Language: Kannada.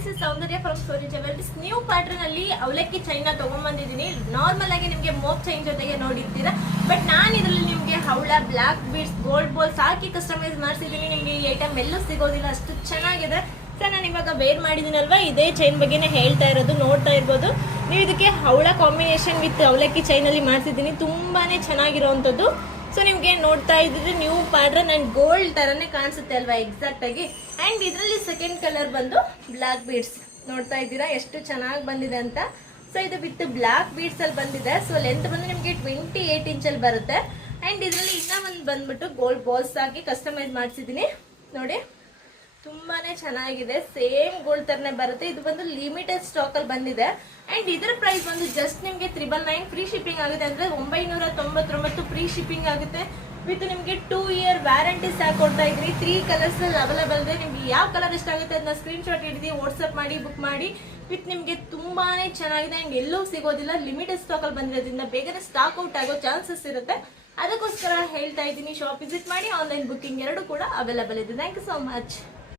This is Soundarya from story jewelleries. New pattern ಅಲ್ಲಿ ಅವಲಕ್ಕಿ ಚೈನ ತಗೊಂಡ್ಬಂದಿದ್ದೀನಿ. ನಾರ್ಮಲ್ ಆಗಿ ನಿಮಗೆ ಮೋಪ್ ಚೈನ್ ಜೊತೆಗೆ ನೋಡಿರ್ತೀರಾ, ಬಟ್ ನಾನು ಇದರಲ್ಲಿ ನಿಮಗೆ ಹವಳ, ಬ್ಲಾಕ್ ಬೀಡ್ಸ್, ಗೋಲ್ಡ್ ಬಾಲ್ಸ್ ಹಾಕಿ ಕಸ್ಟಮೈಸ್ ಮಾಡಿಸಿದ್ದೀನಿ. ನಿಮಗೆ ಈ ಐಟಮ್ ಎಲ್ಲೂ ಸಿಗೋದಿಲ್ಲ, ಅಷ್ಟು ಚೆನ್ನಾಗಿದೆ. ಸರ್ ನಾನು ಇವಾಗ ವೇರ್ ಮಾಡಿದ್ದೀನಲ್ವಾ, ಇದೇ ಚೈನ್ ಬಗ್ಗೆನೇ ಹೇಳ್ತಾ ಇರೋದು. ನೋಡ್ತಾ ಇರ್ಬೋದು ನೀವು, ಇದಕ್ಕೆ ಹವಳ ಕಾಂಬಿನೇಷನ್ ವಿತ್ ಅವಲಕ್ಕಿ ಚೈನಲ್ಲಿ ಮಾಡಿಸಿದ್ದೀನಿ. ತುಂಬಾನೇ ಚೆನ್ನಾಗಿರೋವಂಥದ್ದು. ಸೊ ನಿಮಗೆ ನೋಡ್ತಾ ಇದ್ದಿದ್ರೆ ನ್ಯೂ ಪ್ಯಾಟರ್ನ್ ಅಂಡ್ ಗೋಲ್ಡ್ ತರನೇ ಕಾಣಿಸುತ್ತೆ ಅಲ್ವಾ, ಎಕ್ಸಾಕ್ಟ್ ಆಗಿ. ಅಂಡ್ ಇದರಲ್ಲಿ ಸೆಕೆಂಡ್ ಕಲರ್ ಬಂದು ಬ್ಲಾಕ್ ಬೀಡ್ಸ್. ನೋಡ್ತಾ ಇದ್ದೀರಾ ಎಷ್ಟು ಚೆನ್ನಾಗಿ ಬಂದಿದೆ ಅಂತ. ಸೊ ಇದು ವಿತ್ ಬ್ಲಾಕ್ ಬೀಡ್ಸ್ ಅಲ್ಲಿ ಬಂದಿದೆ. ಸೊ ಲೆಂತ್ ಬಂದು ನಿಮಗೆ 28 ಇಂಚಲ್ಲಿ ಬರುತ್ತೆ. ಅಂಡ್ ಇದರಲ್ಲಿ ಇನ್ನೂ ಒಂದು ಬಂದ್ಬಿಟ್ಟು ಗೋಲ್ಡ್ ಬಾಲ್ಸ್ ಹಾಕಿ ಕಸ್ಟಮೈಸ್ ಮಾಡಿಸಿದ್ದೀನಿ. ನೋಡಿ ತುಂಬಾನೇ ಚೆನ್ನಾಗಿದೆ, ಸೇಮ್ ಗೋಲ್ಡ್ ತರನೇ ಬರುತ್ತೆ. ಇದು ಬಂದು ಲಿಮಿಟೆಡ್ ಸ್ಟಾಕ್ ಅಲ್ಲಿ ಬಂದಿದೆ. ಅಂಡ್ ಇದರ ಪ್ರೈಸ್ ಬಂದು ಜಸ್ಟ್ ನಿಮಗೆ 999 ಫ್ರೀ ಶಿಪ್ಪಿಂಗ್ ಆಗುತ್ತೆ. ಅಂದ್ರೆ 999 ಫ್ರೀ ಶಿಪ್ಪಿಂಗ್ ಆಗುತ್ತೆ. ವಿತ್ ನಿಮಗೆ 2 ಇಯರ್ ವ್ಯಾರಂಟಿ ಸಹ ಕೊಡ್ತಾ ಇದ್ರಿ. 3 ಕಲರ್ಸ್ ಅವೈಲೇಬಲ್ ಇದೆ. ನಿಮ್ಗೆ ಯಾವ ಕಲರ್ ಇಷ್ಟ ಆಗುತ್ತೆ ಅದನ್ನ ಸ್ಕ್ರೀನ್ ಶಾಟ್ ಹಿಡಿದು ವಾಟ್ಸ್ಆಪ್ ಮಾಡಿ ಬುಕ್ ಮಾಡಿ. ವಿತ್ ನಿಮಗೆ ತುಂಬಾನೇ ಚೆನ್ನಾಗಿದೆ. ಅಂಡ್ ಎಲ್ಲೂ ಸಿಗೋದಿಲ್ಲ, ಲಿಮಿಟೆಡ್ ಸ್ಟಾಕ್ ಅಲ್ಲಿ ಬಂದಿರೋದ್ರಿಂದ ಬೇಗನೆ ಸ್ಟಾಕ್ ಔಟ್ ಆಗೋ ಚಾನ್ಸಸ್ ಇರುತ್ತೆ. ಅದಕ್ಕೋಸ್ಕರ ಹೇಳ್ತಾ ಇದ್ದೀನಿ, ಶಾಪ್ ವಿಸಿಟ್ ಮಾಡಿ. ಆನ್ಲೈನ್ ಬುಕ್ಕಿಂಗ್ ಎರಡು ಕೂಡ ಅವೈಲೇಬಲ್ ಇದೆ. Thank you so much.